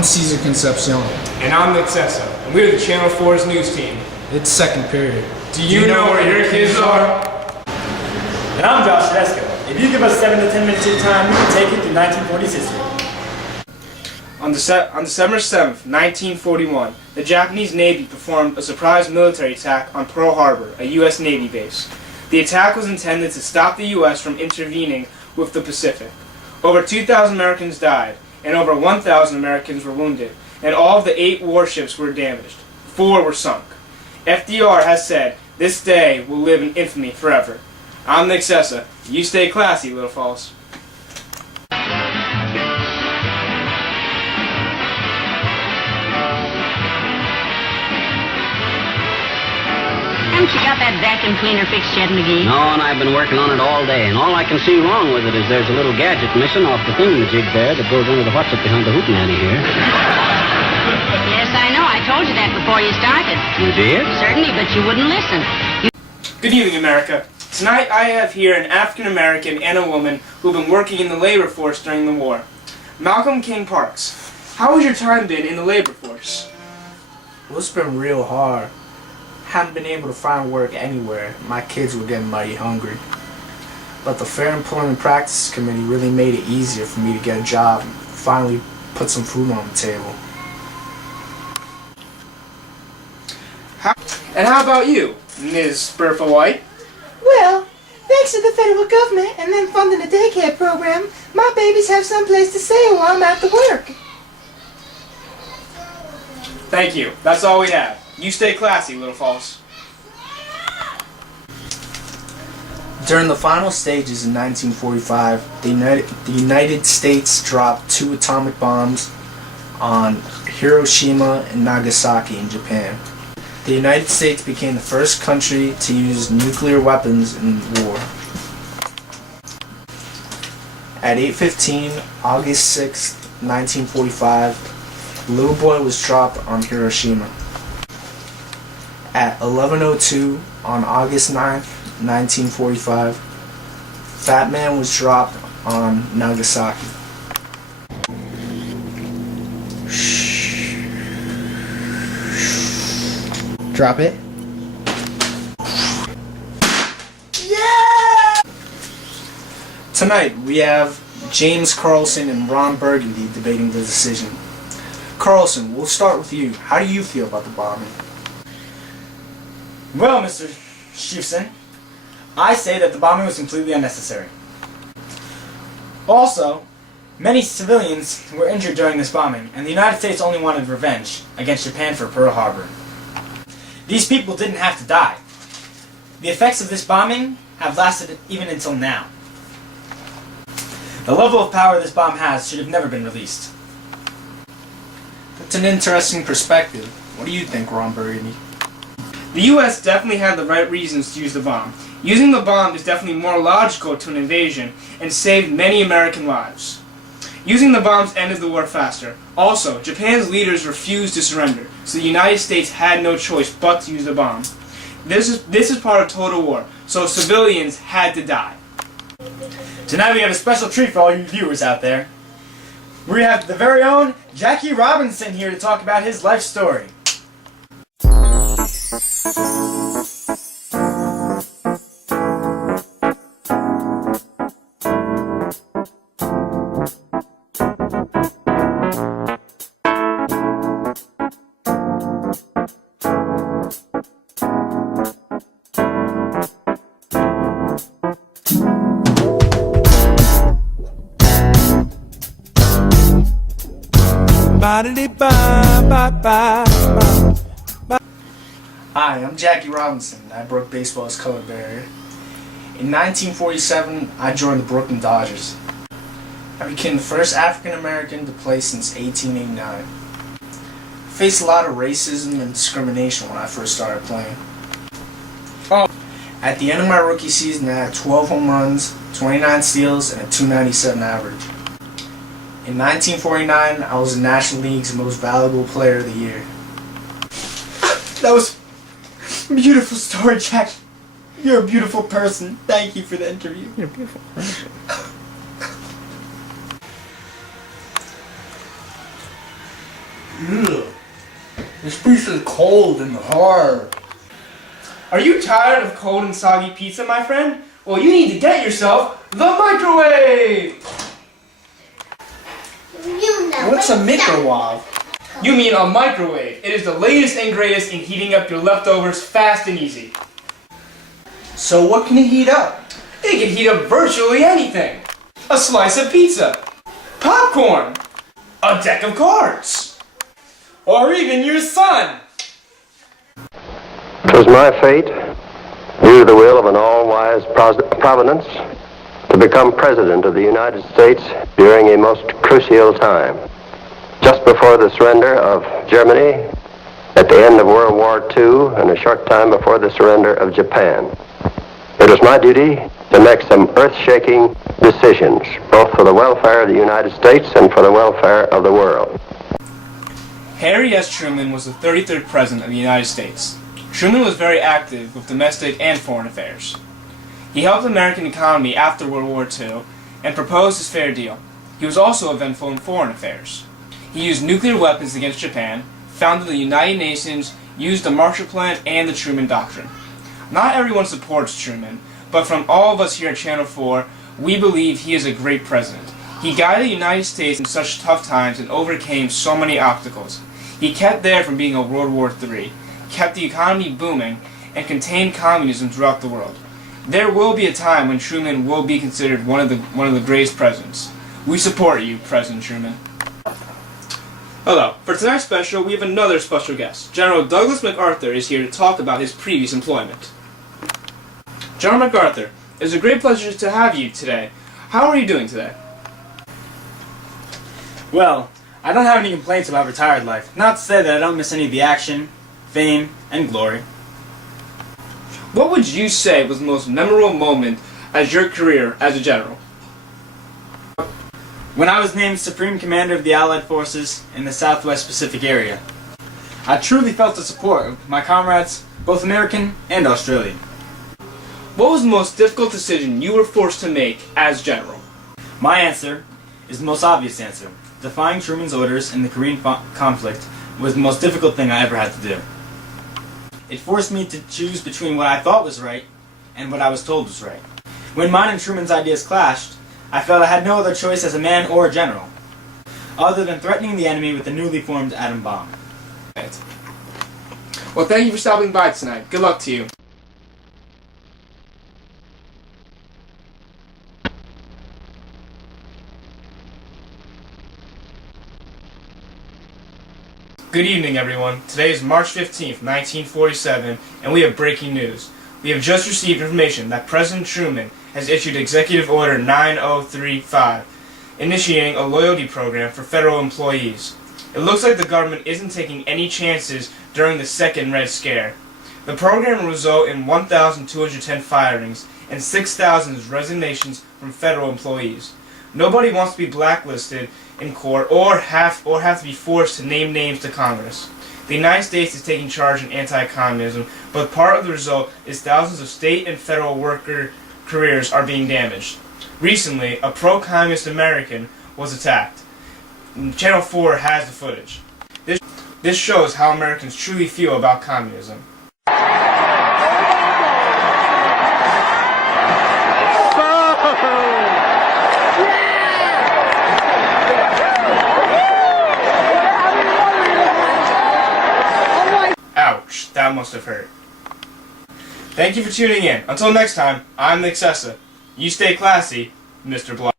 I'm Cesar Concepcion. And I'm Nick Sessa, and we're the Channel 4's news team. It's second period. Do you know where your kids are? And I'm Josh Tedesco. If you give us 7 to 10 minutes of your time, we can take you through 1940s history. On December 7th, 1941, the Japanese Navy performed a surprise military attack on Pearl Harbor, a U.S. Navy base. The attack was intended to stop the U.S. from intervening with the Pacific. Over 2,000 Americans died, and over 1,000 Americans were wounded, and all of the 8 warships were damaged. 4 were sunk. FDR has said, "This day will live in infamy forever." I'm Nick Sessa. You stay classy, Little Falls. Haven't you got that vacuum cleaner fixed yet, McGee? No, and I've been working on it all day, and all I can see wrong with it is there's a little gadget missing off the thingamajig there that goes under the what's it behind the hootenanny here. Yes, I know. I told you that before you started. You did? Certainly, but you wouldn't listen. Good evening, America. Tonight I have here an African American and a woman who've been working in the labor force during the war. Malcolm King Parks, how has your time been in the labor force? Well, it's been real hard. Haven't been able to find work anywhere. My kids were getting mighty hungry. But the Fair Employment Practices Committee really made it easier for me to get a job and finally put some food on the table. And how about you, Ms. Bertha White? Well, thanks to the federal government and them funding the daycare program, my babies have someplace to stay while I'm at the work. Thank you. That's all we have. You stay classy, Little Falls. During the final stages in 1945, the United States dropped 2 atomic bombs on Hiroshima and Nagasaki in Japan. The United States became the first country to use nuclear weapons in war. At 8:15, August 6, 1945, a little boy was dropped on Hiroshima. At 11:02 on August 9th, 1945, Fat Man was dropped on Nagasaki. Drop it. Yeah! Tonight we have James Carlson and Ron Burgundy debating the decision. Carlson, we'll start with you. How do you feel about the bombing? Well, Mr. Schiefson, I say that the bombing was completely unnecessary. Also, many civilians were injured during this bombing, and the United States only wanted revenge against Japan for Pearl Harbor. These people didn't have to die. The effects of this bombing have lasted even until now. The level of power this bomb has should have never been released. That's an interesting perspective. What do you think, Ron Burgundy? The U.S. definitely had the right reasons to use the bomb. Using the bomb is definitely more logical to an invasion and saved many American lives. Using the bombs ended the war faster. Also, Japan's leaders refused to surrender, so the United States had no choice but to use the bomb. This is part of total war, so civilians had to die. Tonight we have a special treat for all you viewers out there. We have the very own Jackie Robinson here to talk about his life story. Hi, I'm Jackie Robinson, and I broke baseball's color barrier. In 1947, I joined the Brooklyn Dodgers. I became the first African American to play since 1889. I faced a lot of racism and discrimination when I first started playing. At the end of my rookie season, I had 12 home runs, 29 steals, and a .297 average. In 1949, I was the National League's most valuable player of the year. That was a beautiful story, Jack. You're a beautiful person. Thank you for the interview. You're a beautiful person. Ugh. This pizza is cold and hard. Are you tired of cold and soggy pizza, my friend? Well, you need to get yourself the microwave! What's a microwave? You mean a microwave. It is the latest and greatest in heating up your leftovers fast and easy. So what can it heat up? It can heat up virtually anything. A slice of pizza, popcorn, a deck of cards, or even your son. 'Twas my fate, due to the will of an all-wise providence, to become President of the United States during a most crucial time. Just before the surrender of Germany, at the end of World War II, and a short time before the surrender of Japan. It was my duty to make some earth-shaking decisions, both for the welfare of the United States and for the welfare of the world. Harry S. Truman was the 33rd President of the United States. Truman was very active with domestic and foreign affairs. He helped the American economy after World War II and proposed his fair deal. He was also eventful in foreign affairs. He used nuclear weapons against Japan, founded the United Nations, used the Marshall Plan and the Truman Doctrine. Not everyone supports Truman, but from all of us here at Channel 4, we believe he is a great president. He guided the United States in such tough times and overcame so many obstacles. He kept there from being a World War III, kept the economy booming, and contained communism throughout the world. There will be a time when Truman will be considered one of the greatest presidents. We support you, President Truman. Hello. For tonight's special, we have another special guest. General Douglas MacArthur is here to talk about his previous employment. General MacArthur, it is a great pleasure to have you today. How are you doing today? Well, I don't have any complaints about retired life. Not to say that I don't miss any of the action, fame, and glory. What would you say was the most memorable moment as your career as a general? When I was named Supreme Commander of the Allied Forces in the Southwest Pacific area, I truly felt the support of my comrades, both American and Australian. What was the most difficult decision you were forced to make as general? My answer is the most obvious answer. Defying Truman's orders in the Korean conflict was the most difficult thing I ever had to do. It forced me to choose between what I thought was right and what I was told was right. When mine and Truman's ideas clashed, I felt I had no other choice as a man or a general, other than threatening the enemy with the newly formed atom bomb. Well, thank you for stopping by tonight. Good luck to you. Good evening, everyone. Today is March 15th, 1947, and we have breaking news. We have just received information that President Truman has issued Executive Order 9035, initiating a loyalty program for federal employees. It looks like the government isn't taking any chances during the second Red Scare. The program will result in 1,210 firings and 6,000 resignations from federal employees. Nobody wants to be blacklisted in court or have to be forced to name names to Congress. The United States is taking charge in anti-communism, but part of the result is thousands of state and federal worker careers are being damaged. Recently, a pro-communist American was attacked. Channel 4 has the footage. This shows how Americans truly feel about communism. Ouch, that must have hurt. Thank you for tuning in. Until next time, I'm Nick Sessa. You stay classy, Mr. Block.